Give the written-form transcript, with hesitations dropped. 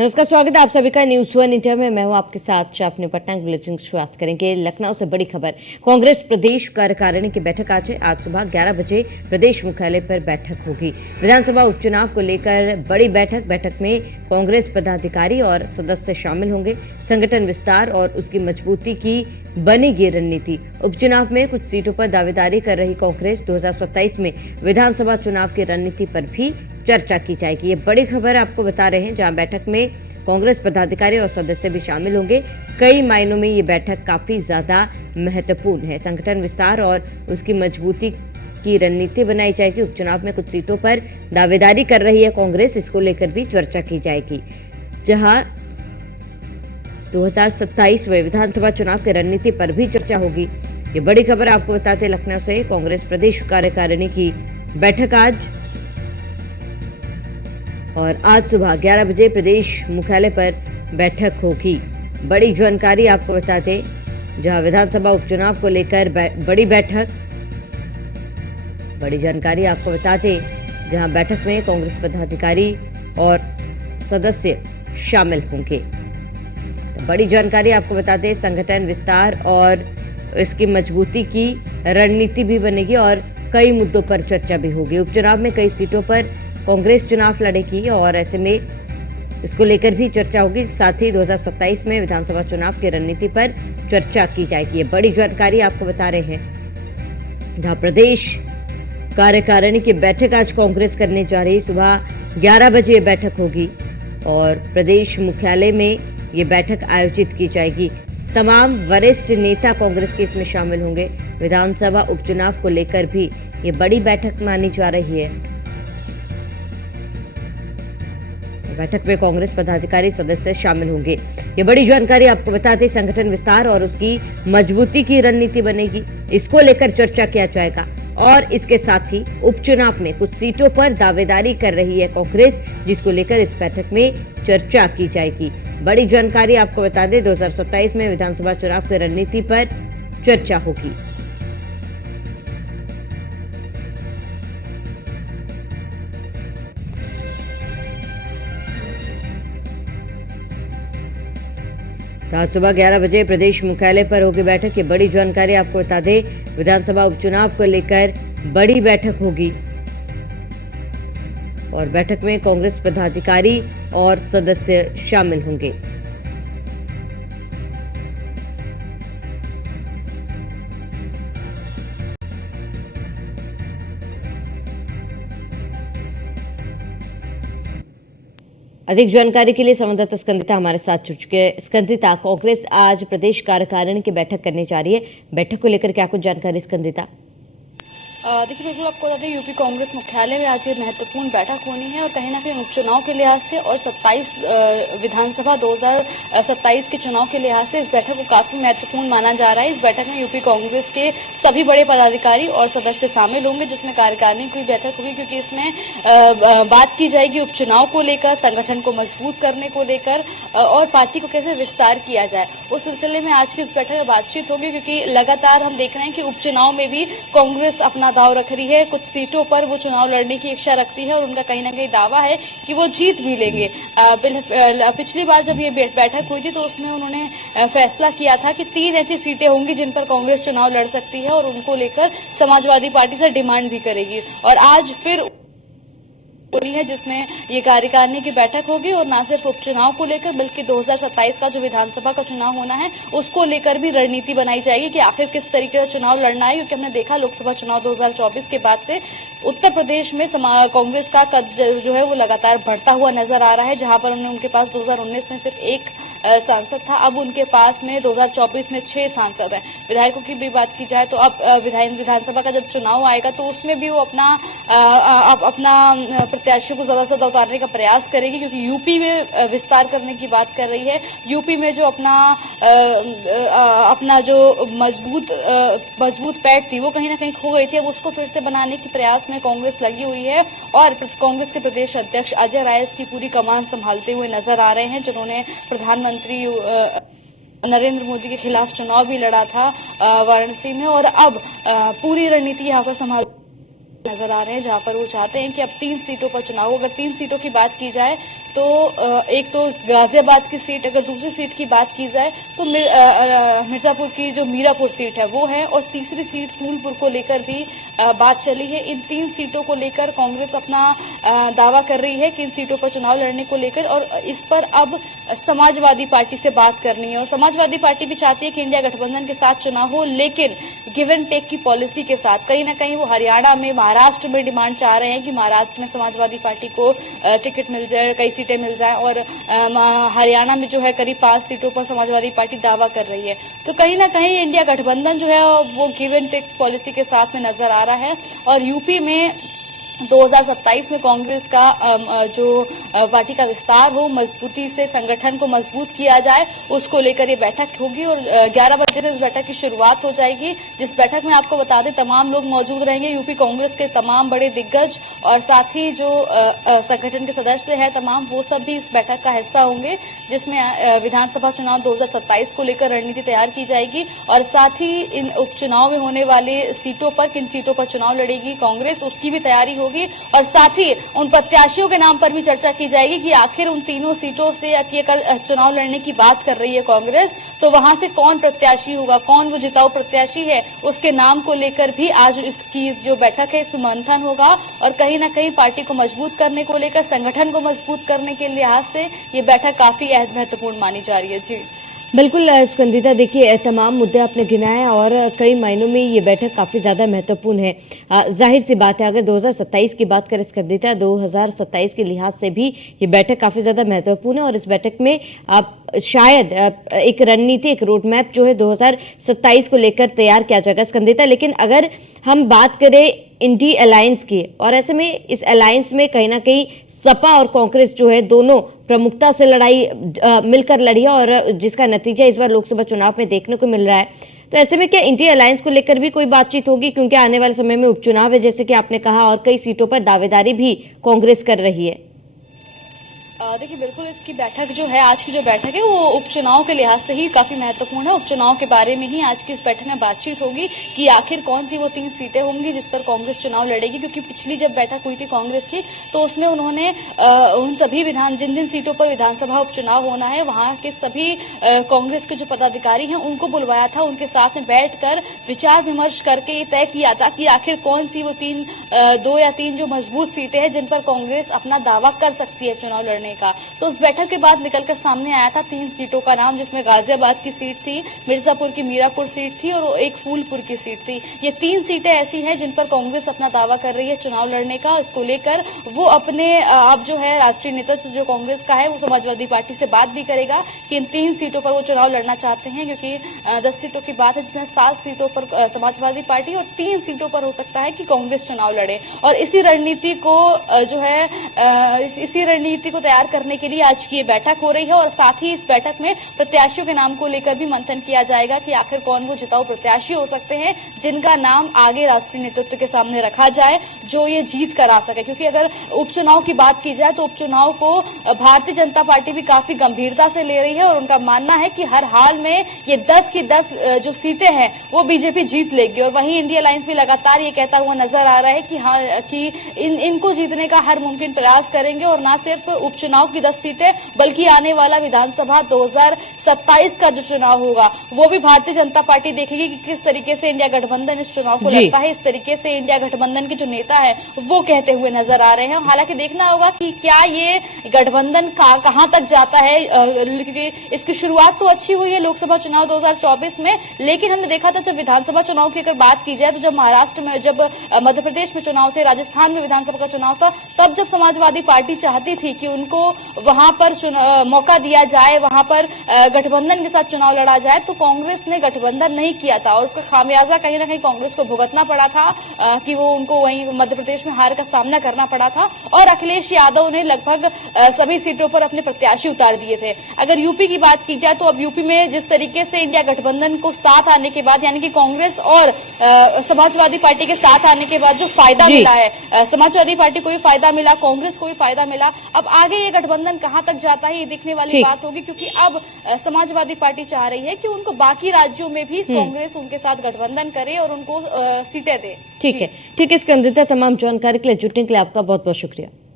नमस्कार, स्वागत है आप सभी का न्यूज़ वन इंडिया में। मैं हूं आपके साथ शाफनी पटना। बुलेटिन की शुरुआत करेंगे लखनऊ से बड़ी खबर। कांग्रेस प्रदेश कार्यकारिणी की बैठक आज सुबह 11 बजे प्रदेश मुख्यालय पर बैठक होगी। विधानसभा उपचुनाव को लेकर बड़ी बैठक में कांग्रेस पदाधिकारी और सदस्य शामिल होंगे। संगठन विस्तार और उसकी मजबूती की बनेगी रणनीति। उपचुनाव में कुछ सीटों पर दावेदारी कर रही कांग्रेस 2027 में विधानसभा चुनाव की रणनीति पर भी चर्चा की जाएगी। ये बड़ी खबर आपको बता रहे हैं, जहां बैठक में कांग्रेस पदाधिकारी और सदस्य भी शामिल होंगे। कई मायनों में ये बैठक काफी ज्यादा महत्वपूर्ण है। संगठन विस्तार और उसकी मजबूती की रणनीति बनाई जाएगी। उपचुनाव में कुछ सीटों पर दावेदारी कर रही है कांग्रेस, इसको लेकर भी चर्चा की जाएगी। जहां 2027 में विधानसभा चुनाव की रणनीति पर भी चर्चा होगी। ये बड़ी खबर आपको बताते लखनऊ से कांग्रेस प्रदेश कार्यकारिणी की बैठक आज सुबह 11 बजे प्रदेश मुख्यालय पर बैठक होगी। बड़ी जानकारी आपको बताते, जहां विधानसभा उपचुनाव को लेकर बड़ी जानकारी आपको बताते, जहां बैठक में कांग्रेस पदाधिकारी और सदस्य शामिल होंगे। बड़ी जानकारी आपको बताते, संगठन विस्तार और इसकी मजबूती की रणनीति भी बनेगी और कई मुद्दों पर चर्चा भी होगी। उपचुनाव में कई सीटों पर कांग्रेस चुनाव लड़ेगी और ऐसे में इसको लेकर भी चर्चा होगी। साथ ही 2027 में विधानसभा चुनाव की रणनीति पर चर्चा की जाएगी। ये बड़ी जानकारी आपको बता रहे हैं, जहां प्रदेश कार्यकारिणी की बैठक आज कांग्रेस करने जा रही। सुबह 11 बजे ये बैठक होगी और प्रदेश मुख्यालय में ये बैठक आयोजित की जाएगी। तमाम वरिष्ठ नेता कांग्रेस के इसमें शामिल होंगे। विधानसभा उपचुनाव को लेकर भी ये बड़ी बैठक मानी जा रही है। बैठक में कांग्रेस पदाधिकारी सदस्य शामिल होंगे। ये बड़ी जानकारी आपको बताते, संगठन विस्तार और उसकी मजबूती की रणनीति बनेगी, इसको लेकर चर्चा किया जाएगा। और इसके साथ ही उपचुनाव में कुछ सीटों पर दावेदारी कर रही है कांग्रेस, जिसको लेकर इस बैठक में चर्चा की जाएगी। बड़ी जानकारी आपको बता दें, 2027 में विधानसभा चुनाव की रणनीति पर चर्चा होगी। तो आज सुबह 11 बजे प्रदेश मुख्यालय पर होगी बैठक। ये बड़ी जानकारी आपको बता दें, विधानसभा उपचुनाव को लेकर बड़ी बैठक होगी और बैठक में कांग्रेस पदाधिकारी और सदस्य शामिल होंगे। अधिक जानकारी के लिए संवाददाता स्कंदिता हमारे साथ जुड़ चुके हैं। स्कंदिता, कांग्रेस आज प्रदेश कार्यकारिणी की बैठक करने जा रही है, बैठक को लेकर क्या कुछ जानकारी स्कंदिता? देखिए, बिल्कुल आपको बता दें, यूपी कांग्रेस मुख्यालय में आज ये महत्वपूर्ण बैठक होनी है और कहीं ना कहीं उपचुनाव के लिहाज से और 27 विधानसभा 2027 के चुनाव के लिहाज से इस बैठक को काफी महत्वपूर्ण माना जा रहा है। इस बैठक में यूपी कांग्रेस के सभी बड़े पदाधिकारी और सदस्य शामिल होंगे, जिसमें कार्यकारिणी की बैठक होगी, क्योंकि इसमें बात की जाएगी उपचुनाव को लेकर, संगठन को मजबूत करने को लेकर और पार्टी को कैसे विस्तार किया जाए। उस सिलसिले में आज की इस बैठक में बातचीत होगी, क्योंकि लगातार हम देख रहे हैं कि उपचुनाव में भी कांग्रेस अपना दाव रख रही है। कुछ सीटों पर वो चुनाव लड़ने की इच्छा रखती है और उनका कहीं ना कहीं दावा है कि वो जीत भी लेंगे। पिछली बार जब ये बैठक हुई थी तो उसमें उन्होंने फैसला किया था कि 3 ऐसी सीटें होंगी जिन पर कांग्रेस चुनाव लड़ सकती है और उनको लेकर समाजवादी पार्टी से डिमांड भी करेगी। और आज फिर है जिसमें ये कार्यकारिणी की बैठक होगी और न सिर्फ उपचुनाव को लेकर बल्कि 2027 का जो विधानसभा का चुनाव होना है उसको लेकर भी रणनीति बनाई जाएगी कि आखिर किस तरीके से चुनाव लड़ना है। क्योंकि हमने देखा लोकसभा चुनाव 2024 के बाद से उत्तर प्रदेश में कांग्रेस का कद जो है वो लगातार बढ़ता हुआ नजर आ रहा है। जहां पर उनके पास 2019 में सिर्फ 1 सांसद था, अब उनके पास में 2024 में 6 सांसद हैं। विधायकों की भी बात की जाए तो अब विधानसभा का जब चुनाव आएगा तो उसमें भी वो अपना प्रत्याशियों को ज्यादा से ज्यादा उतारने का प्रयास करेगी, क्योंकि यूपी में विस्तार करने की बात कर रही है। यूपी में जो अपना जो मजबूत पैठ थी वो कहीं ना कहीं खो गई थी, अब उसको फिर से बनाने के प्रयास में कांग्रेस लगी हुई है। और कांग्रेस के प्रदेश अध्यक्ष अजय राय इसकी पूरी कमान संभालते हुए नजर आ रहे हैं, जिन्होंने प्रधानमंत्री नरेंद्र मोदी के खिलाफ चुनाव भी लड़ा था वाराणसी में, और अब पूरी रणनीति यहाँ पर संभाल नजर आ रहे हैं, जहां पर वो चाहते हैं कि अब 3 सीटों पर चुनाव हो। अगर 3 सीटों की बात की जाए तो एक तो गाजियाबाद की सीट, अगर दूसरी सीट की बात की जाए तो मिर्जापुर की जो मीरापुर सीट है वो है, और तीसरी सीट फूलपुर को लेकर भी बात चली है। इन 3 सीटों को लेकर कांग्रेस अपना दावा कर रही है कि इन सीटों पर चुनाव लड़ने को लेकर, और इस पर अब समाजवादी पार्टी से बात करनी है। और समाजवादी पार्टी भी चाहती है कि इंडिया गठबंधन के साथ चुनाव हो, लेकिन गिव एंड टेक की पॉलिसी के साथ। कहीं ना कहीं वो हरियाणा में, महाराष्ट्र में डिमांड चाह रहे हैं कि महाराष्ट्र में समाजवादी पार्टी को टिकट मिल जाए, कई सीटें मिल जाए, और हरियाणा में जो है करीब 5 सीटों पर समाजवादी पार्टी दावा कर रही है। तो कहीं ना कहीं इंडिया गठबंधन जो है वो गिव एंड टेक पॉलिसी के साथ में नजर आ रहा है। और यूपी में 2027 में कांग्रेस का जो पार्टी का विस्तार हो, मजबूती से संगठन को मजबूत किया जाए, उसको लेकर ये बैठक होगी। और 11 बजे से इस बैठक की शुरुआत हो जाएगी, जिस बैठक में आपको बता दें तमाम लोग मौजूद रहेंगे, यूपी कांग्रेस के तमाम बड़े दिग्गज और साथ ही जो संगठन के सदस्य हैं तमाम, वो सब भी इस बैठक का हिस्सा होंगे, जिसमें विधानसभा चुनाव 2027 को लेकर रणनीति तैयार की जाएगी। और साथ ही इन उपचुनाव में होने वाले सीटों पर, किन सीटों पर चुनाव लड़ेगी कांग्रेस, उसकी भी तैयारी होगी। और साथ ही उन प्रत्याशियों के नाम पर भी चर्चा की जाएगी कि आखिर उन तीनों सीटों से अगर चुनाव लड़ने की बात कर रही है कांग्रेस, तो वहां से कौन प्रत्याशी होगा, कौन वो जिताऊ प्रत्याशी है, उसके नाम को लेकर भी आज इसकी जो बैठक है इसमें मंथन होगा। और कहीं ना कहीं पार्टी को मजबूत करने को लेकर, संगठन को मजबूत करने के लिहाज से ये बैठक काफी महत्वपूर्ण मानी जा रही है। जी बिल्कुल स्कंदिता, देखिए तमाम मुद्दे आपने गिनाए और कई मायनों में ये बैठक काफ़ी ज़्यादा महत्वपूर्ण है। जाहिर सी बात है, अगर 2027 की बात करें स्कंदिता, 2027 के लिहाज से भी ये बैठक काफ़ी ज़्यादा महत्वपूर्ण है। और इस बैठक में आप शायद एक रणनीति, एक रोड मैप जो है 2027 को लेकर तैयार किया जाएगा स्कंदिता। लेकिन अगर हम बात करें इंडी अलायंस की, और ऐसे में इस अलायंस में कहीं ना कहीं सपा और कांग्रेस जो है दोनों प्रमुखता से लड़ाई मिलकर लड़ी है, और जिसका नतीजा इस बार लोकसभा चुनाव में देखने को मिल रहा है। तो ऐसे में क्या इंडी अलायंस को लेकर भी कोई बातचीत होगी, क्योंकि आने वाले समय में उपचुनाव है जैसे कि आपने कहा, और कई सीटों पर दावेदारी भी कांग्रेस कर रही है। देखिए बिल्कुल, इसकी बैठक जो है, आज की जो बैठक है वो उपचुनाव के लिहाज से ही काफी महत्वपूर्ण है। उपचुनाव के बारे में ही आज की इस बैठक में बातचीत होगी कि आखिर कौन सी वो 3 सीटें होंगी जिस पर कांग्रेस चुनाव लड़ेगी। क्योंकि पिछली जब बैठक हुई थी कांग्रेस की, तो उसमें उन्होंने उन सभी जिन जिन सीटों पर विधानसभा उपचुनाव होना है, वहां के सभी कांग्रेस के जो पदाधिकारी हैं उनको बुलवाया था, उनके साथ में बैठकर विचार विमर्श करके ये तय किया था कि आखिर कौन सी वो 2 या 3 जो मजबूत सीटें हैं जिन पर कांग्रेस अपना दावा कर सकती है चुनाव लड़ने का। तो उस बैठक के बाद निकलकर सामने आया था 3 सीटों का नाम, जिसमें गाजियाबाद की सीट थी, मिर्जापुर की मीरापुर सीट थी और एक फूलपुर की सीट थी। ये 3 सीटें ऐसी हैं जिन पर कांग्रेस अपना दावा कर रही है चुनाव लड़ने का। इसको लेकर वो अपने आप जो है राष्ट्रीय नेतृत्व जो कांग्रेस का है, वो समाजवादी पार्टी से बात भी करेगा कि इन 3 सीटों पर वो चुनाव लड़ना चाहते हैं, क्योंकि 10 सीटों की बात है, जिसमें 7 सीटों पर समाजवादी पार्टी और 3 सीटों पर हो सकता है कि कांग्रेस चुनाव लड़े। और इसी रणनीति को जो है इसी रणनीति को तैयार करने के लिए आज की ये बैठक हो रही है। और साथ ही इस बैठक में प्रत्याशियों के नाम को लेकर भी मंथन किया जाएगा कि आखिर कौन वो जिताऊ प्रत्याशी हो सकते हैं जिनका नाम आगे राष्ट्रीय नेतृत्व के सामने रखा जाए, जो ये जीत करा सके। क्योंकि अगर उपचुनाव की बात की जाए तो उपचुनाव को भारतीय जनता पार्टी भी काफी गंभीरता से ले रही है, और उनका मानना है कि हर हाल में ये 10 की 10 जो सीटें हैं वो बीजेपी जीत लेगी। और वहीं इंडिया अलायंस भी लगातार ये कहता हुआ नजर आ रहा है कि हाँ, कि इनको जीतने का हर मुमकिन प्रयास करेंगे। और न सिर्फ उपचुनाव की 10 सीटें, बल्कि आने वाला विधानसभा 2027 का जो चुनाव होगा वो भी भारतीय जनता पार्टी देखेगी कि किस तरीके से इंडिया गठबंधन इस चुनाव को लड़ता है। इस तरीके से इंडिया गठबंधन के जो नेता है वो कहते हुए नजर आ रहे हैं। हालांकि देखना होगा कि क्या ये गठबंधन कहां तक जाता है, क्योंकि इसकी शुरुआत तो अच्छी हुई है लोकसभा चुनाव 2024 में, लेकिन हमने देखा था जब विधानसभा चुनाव की अगर बात की जाए तो जब महाराष्ट्र में, जब मध्य प्रदेश में चुनाव थे, राजस्थान में विधानसभा का चुनाव था, तब जब समाजवादी पार्टी चाहती थी कि उनको वहां पर मौका दिया जाए, वहां पर गठबंधन के साथ चुनाव लड़ा जाए, तो कांग्रेस ने गठबंधन नहीं किया था। और उसका खामियाजा कहीं ना कहीं कांग्रेस को भुगतना पड़ा था कि वो उनको वहीं मध्य प्रदेश में हार का सामना करना पड़ा था। और अखिलेश यादव ने लगभग सभी सीटों पर अपने प्रत्याशी उतार दिए थे। अगर यूपी की बात की जाए तो अब यूपी में जिस तरीके से इंडिया गठबंधन को साथ आने के बाद, यानी कि कांग्रेस और समाजवादी पार्टी के साथ आने के बाद जो फायदा मिला है, समाजवादी पार्टी को भी फायदा मिला, कांग्रेस को भी फायदा मिला। अब आगे ये गठबंधन कहां तक जाता है ये देखने वाली बात होगी, क्योंकि अब समाजवादी पार्टी चाह रही है कि उनको बाकी राज्यों में भी कांग्रेस उनके साथ गठबंधन करे और उनको सीटें दे। ठीक है स्कंदिता, तमाम जानकारी के लिए जुटने के लिए आपका बहुत बहुत शुक्रिया।